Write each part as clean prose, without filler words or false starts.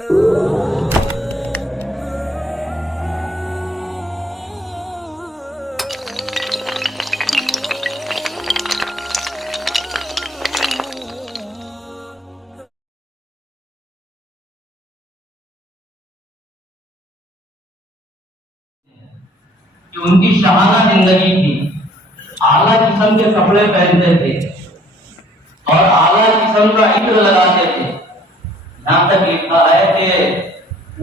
کہ ان کی شاہانہ زندگی تھی، اعلیٰ قسم کے کپڑے پہنتے تھے اور اعلیٰ قسم کا عطر لگاتے تھے۔ یہاں تک لکھا ہے کہ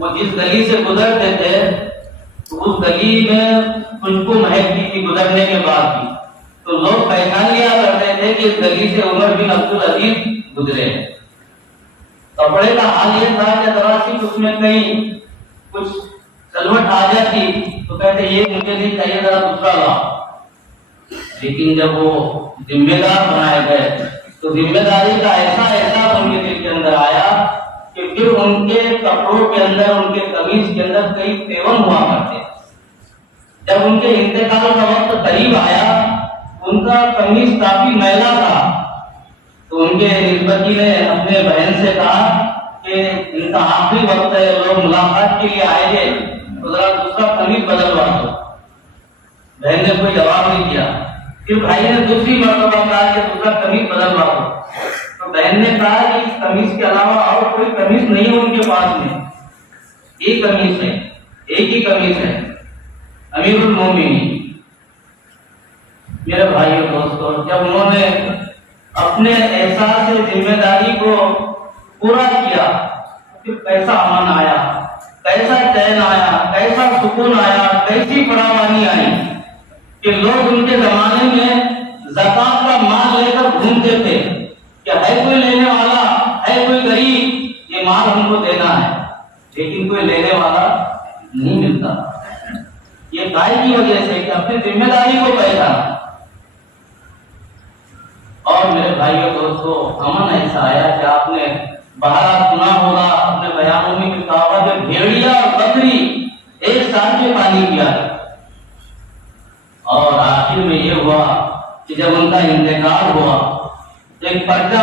وہ جس گلی سے گزرتے تھے تو اس گلی میں ان کو مہکتی تھی گزرنے کے بعد بھی، تو لوگ پہچان لیا کرتے تھے کہ اس گلی سے عمر بن عبدالعزیز گزرے ہیں۔ کپڑے کا حال یہ تھا کہ ذرا سی اس میں کہیں کچھ سلوٹ آ جاتی تو کہتے یہ مجھے نہیں چاہیے، ذرا دوسرا لاؤ۔ لیکن جب وہ ذمہ دار بنائے گئے تو ذمہ داری کا ایسا احساس ان کے دل کے اندر آیا کہ پھر ان کے کپڑوں کے اندر، ان کے قمیص کے اندر کئی پیون ہوا کرتے۔ جب ان کے انتقال کا وقت قریب آیا، ان کا قمیص کافی میلا تھا، تو ان کے نسبتی نے اپنے بہن سے کہا کہ ان کا آخری وقت ہے، لوگ ملاقات کے لیے آئے گے تو ذرا دوسرا قمیص بدلوا دو۔ بہن نے کوئی جواب نہیں دیا۔ پھر بھائی نے دوسری مرتبہ کہا کہ دوسرا قمیص بدلوا دو، تو بہن نے کہا کہ اس قمیص کے علاوہ اور کوئی قمیص نہیں ہے ان کے پاس میں، ایک قمیص ہے، ایک ہی قمیص ہے۔ امیر المومنین میرے بھائیو دوستو، جب انہوں نے اپنے احساس ذمہ داری کو پورا کیا، پھر کیسا امن آیا، کیسا چین آیا، کیسا سکون آیا، کیسی فراوانی آئی کہ لوگ ان کے زمانے میں زکات کا مال لے کر گھومتے تھے کہ ہے کوئی لینے والا، ہے کوئی غریب، یہ مال ہم کو دینا ہے، لیکن کوئی لینے والا نہیں ملتا۔ یہ کائے کی وجہ سے کہ اپنی ذمہ داری کو پہچانا۔ اور میرے بھائیو دوستو، امن ایسا آیا کہ آپ نے باہر سنا ہوگا، اپنے بیانوں میں بھی کہا ہوگا کہ بھیڑیا اور بکری ایک ساتھ میں پانی پیا۔ اور آخر میں یہ ہوا کہ جب ان کا انتقال ہوا تو ایک پرچہ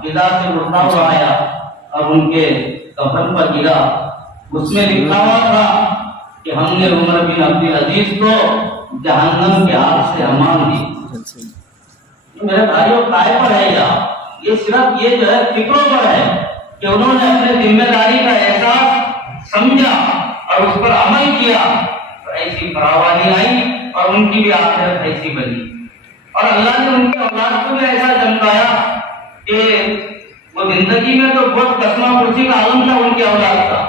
فضا سے اڑتا ہوا آیا اور ان کے کفن پر گرا۔ اس میں لکھا ہوا تھا کہ ہم نے عمر بن عبدالعزیز کو جہنم کے آگ سے امان دی۔ میرے بھائیوں، کائے پر ہے یہ صرف یہ جو ہے فکروں پر ہے کہ انہوں نے اپنے ذمہ داری کا احساس سمجھا اور اس پر عمل کیا تو ایسی فراوانی آئی اور ان کی بھی آخرت ایسی بنی۔ اور اللہ نے ان کی اولاد کو بھی ایسا چمکایا کہ وہ زندگی میں تو بہت کسمہ پرسی کا عالم تھا ان کی اولاد کا،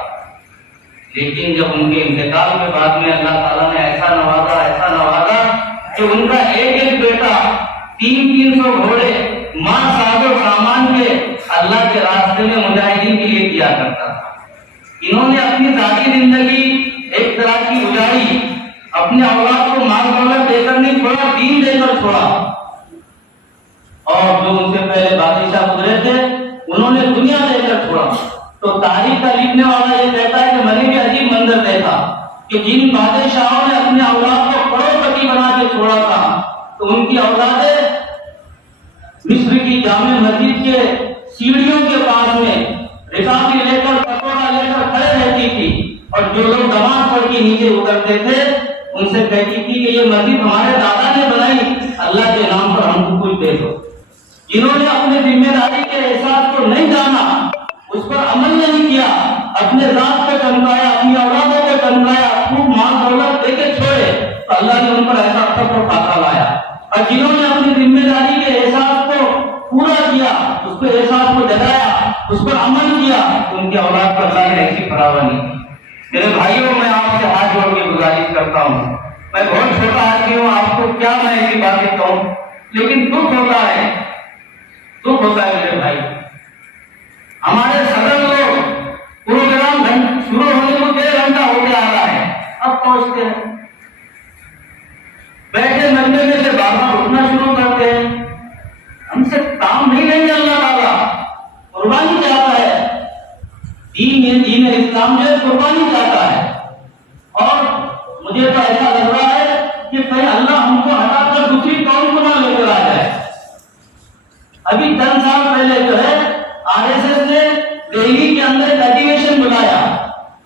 لیکن جب ان کے انتقال کے بعد میں اللہ تعالیٰ نے ایسا نوازا کہ ان کا ایک ایک بیٹا 300 گھوڑے ماں صاحب و سامان کے اللہ کے راستے میں مجاہدین کے لیے کیا کرتا تھا۔ انہوں نے اپنی ذاتی زندگی ایک طرح کی گزاری، اپنے اولاد کو مال دولت دے کر نہیں چھوڑا، دین دے کر چھوڑا۔ اور جو ان سے پہلے بادشاہ گزرے تھے انہوں نے دنیا دے کر چھوڑا۔ تو تاریخ کا لکھنے والا یہ کہتا ہے کہ میں نے بھی عجیب منظر دیکھا کہ جن بادشاہوں نے اپنے اولاد کو کروڑپتی بنا کے چھوڑا تھا تو ان کی اولادیں مصر کی جامع مسجد کے سیڑھیوں کے پاس میں رکابی لے کر کٹورا لے کر کھڑے رہتی تھی، اور جو لوگ نماز پڑھ کے نیچے اترتے تھے ان سے کہتی تھی کہ یہ مسجد ہمارے دادا نے بنائی، اللہ کے نام پر ہم کو کچھ دے دو۔ جنہوں نے اپنے ذمہ داری کے احساس کو نہیں جانا، اس پر عمل نہیں کیا، اپنے ذات پہ چمکایا، اپنی اولادوں پہ چمکایا، خوب مال دولت دے کے چھوڑے تو اللہ نے ان پر ایسا فقر و فاقہ لایا۔ اور جنہوں نے اپنی ذمہ داری کے احساس کو پورا کیا، اس کو احساس کو جگایا، اس پر عمل کیا، ان کی اولاد پر اللہ نے ایسی فراوانی کی۔ میرے بھائیوں، میں آپ سے ہاتھ جوڑ کے گزارش کرتا ہوں، میں بہت چھوٹا آدمی ہوں، آپ کو کیا میں ایسی باتیں کہوں، لیکن دکھ ہوتا ہے میرے بھائی۔ ہمارے صدر لوگ پروگرام شروع ہونے کو 1.5 گھنٹہ ہو کے آ رہا ہے، اب پہنچتے ہیں، بیٹھے مجمے میں سے بار بار اٹھنا شروع کرتے ہیں۔ ہم سے کام نہیں لیں گے، اللہ تعالیٰ قربانی چاہتا ہے، دین اسلام جو قربانی چاہتا ہے۔ اور مجھے تو ایسا لگ رہا ہے کہ کہیں اللہ ہم کو ہٹا کر دوسری قوم کو نہ لے کر آ جائے۔ ابھی چند سال پہلے جو ہے RSS نے دہلی کے اندر ایک ایڈیویشن بنایا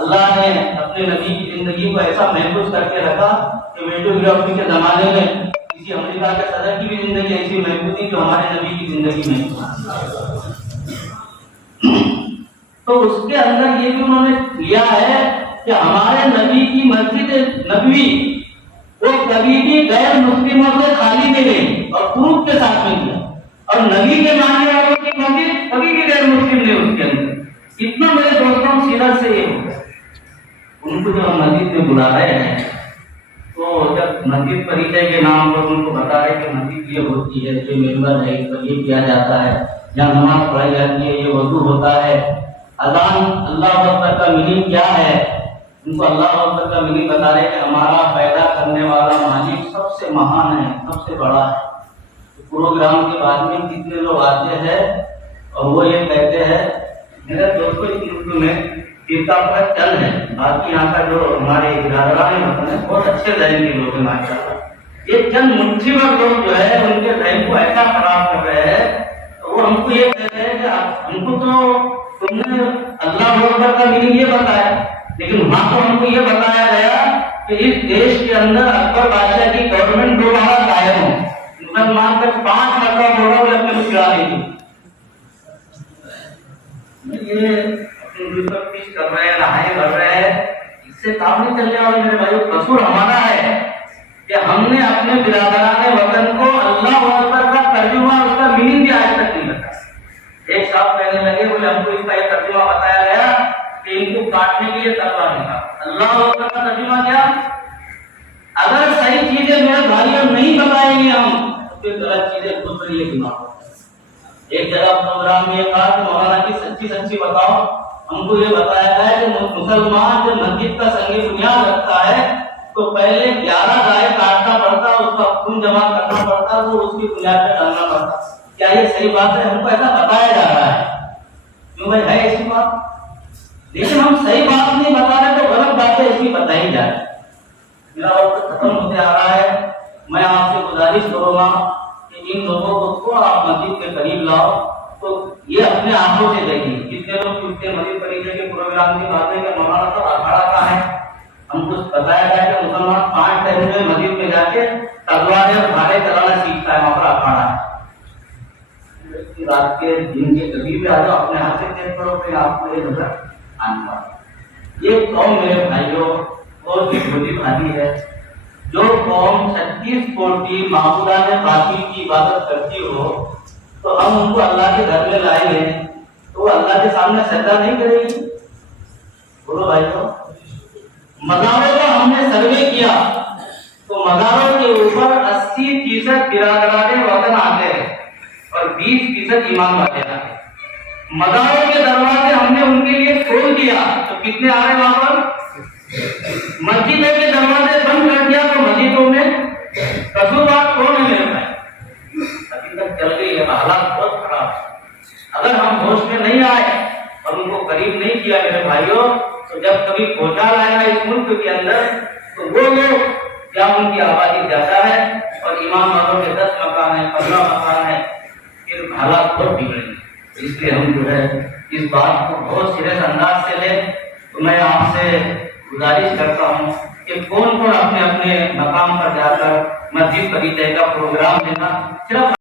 اللہ نے اپنے نبی کی زندگی کو ایسا محفوظ کر کے رکھا کہ ویڈیوگرافی کے زمانے میں کسی امریکہ کے صدر کی بھی زندگی ایسی محفوظ تھی جو ہمارے نبی کی زندگی میں تو اس کے اندر یہ بھی انہوں نے لیا ہے کہ ہمارے نبی کی مسجد نبوی وہ کبھی بھی غیر مسلموں سے خالی نہیں گئی اور پروف کے ساتھ میں کیا، اور نبی کے ماننے والوں کی مسجد کبھی بھی غیر مسلم نہیں اس کے اندر۔ اتنا میرے دوستوں سیرت سے یہ ہوگا ان کو جب ہم مسجد میں بلا رہے ہیں تو جب مسجد پریچے کے نام پر ان کو بتا رہے کہ مسجد یہ ہوتی ہے، یہ ممبر ہے، اس پر یہ کیا جاتا ہے، یہاں نماز پڑھائی جاتی ہے، یہ وضو ہوتا ہے، اذان اللہ اکبر کا میننگ کیا ہے، ان کو اللہ اکبر کا میننگ بتا رہے کہ ہمارا پیدا کرنے والا مالک سب سے مہان ہے، سب سے بڑا ہے۔ پروگرام کے بعد میں کتنے لوگ آتے ہیں اور وہ یہ کہتے ہیں، میرے دوستوں اس ملک میں فرقہ پرست چند ہے، باقی یہاں کا جو ہمارے برادران ہیں بہت اچھے ذہن کے لوگ ہیں ماشاءاللہ، یہ چند منچھی بھر لوگ جو ہے ان کے ذہن کو ایسا خراب کر رہے ہیں، تو وہ ہم کو یہ کہتے ہیں کہ ہم کو تو تم نے اللہ اکبر کا میننگ یہ بتایا، لیکن وہاں تو ہم کو یہ بتایا گیا کہ اس دیش کے اندر اکبر بادشاہ کی گورنمنٹ دوبارہ قائم ہو، مسلمان تک 5 مرتبہ بولا وہ اپنے کو چڑھا دیں گے۔ یہ پیش کر رہے ہیں، لڑائی کر رہے ہیں، اس سے کام نہیں چلنے والا میرے بھائی۔ قصور ہمارا ہے کہ ہم نے اپنے برادران وطن کو اللہ اکبر کا ترجمہ اس کا میننگ بھی آج تک نہیں بتایا۔ ایک صاحب کہنے لگے بولے ہم کو اس کا یہ ترجمہ بتایا گیا کہ ان کو کاٹنے کے لیے تلوار نکالا۔ اللہ اکبر کا ترجمہ کیا؟ اگر صحیح چیزیں میرے بھائیوں نہیں بتائیں گے ہم تو پھر غلط چیزیں خود پر یہ گناہ۔ ایک جگہ پروگرام میں یہ کہا کہ مولانا کی سچی بتاؤ، ہم کو یہ بتایا گیا ہے کہ مسلمان جب مسجد کا سنگ بنیاد رکھتا ہے تو پہلے 11 گائے کاٹنا پڑتا، اس کا خون جمع کرنا پڑتا، وہ اس کی بنیاد پہ ڈالنا پڑتا۔ کیا یہ صحیح بات ہے؟ ہم کو ایسا بتایا جا رہا ہے، کیوں بھائی ہے ایسی بات، لیکن ہم صحیح بات نہیں بتا رہے تو غلط باتیں ایسی بتائی جا رہی۔ میرا وقت ختم ہوتے آ رہا ہے، میں آپ سے گزارش کروں گا کہ ان لوگوں کو تھوڑا آپ مسجد کے قریب لاؤ تو یہ اپنے آنکھوں سے دیکھیں۔ کتنے لوگ پوچھتے ہیں مسجد پریچے کے پروگرام کی باتیں کہ مولانا صاحب اکھاڑا کہاں ہے؟ ہم کو بتایا گیا کہ مسلمان 5 ٹائم میں مسجد میں جا کے تلواریں اور بھالے چلانا سیکھتا ہے، وہاں پر اکھاڑا ہے۔ رات کے دن کے کبھی بھی آ جاؤ، اپنے ہاتھ سے چیک کرو کہ آپ کو یہ نظر آنے والا۔ یہ قوم میرے بھائیوں بہت ہی بری بھاری ہے، جو قوم 36 کوٹی معبودان باطل کی عبادت کرتی ہو تو ہم ان کو اللہ کے گھر میں لائیں گے تو وہ اللہ کے سامنے سجدہ نہیں کرے گی؟ بولو بھائیو، مزاروں کا ہم نے سروے کیا تو مزاروں کے اوپر 80% برادران وطن آتے ہیں اور 20% ایمان والے آتے ہیں۔ مزاروں کے دروازے ہم نے ان کے لیے کھول دیا تو کتنے آ رہے وہاں پر؟ مسجدوں کے دروازے بند کر دیا تو مسجدوں میں قصوروار کون ہے میرے بھائی؟ ابھی تک چل گئی ہے، حالات بہت خراب ہے۔ اگر ہم ہوش میں نہیں آئے اور ان کو قریب نہیں کیا میرے بھائیوں تو جب کبھی بھوچال آئے گا اس ملک کے اندر تو وہ لوگ جہاں ان کی آبادی زیادہ ہے اور امام والوں کے 10 مکان ہیں، 15 مکان ہیں، پھر حالات بہت بگڑیں گے۔ اس لیے ہم جو ہے اس بات کو بہت سیریس انداز سے لیں۔ تو میں آپ سے گزارش کرتا ہوں کہ کون اپنے اپنے مقام پر جا کر مسجد پریچے کا پروگرام دینا صرف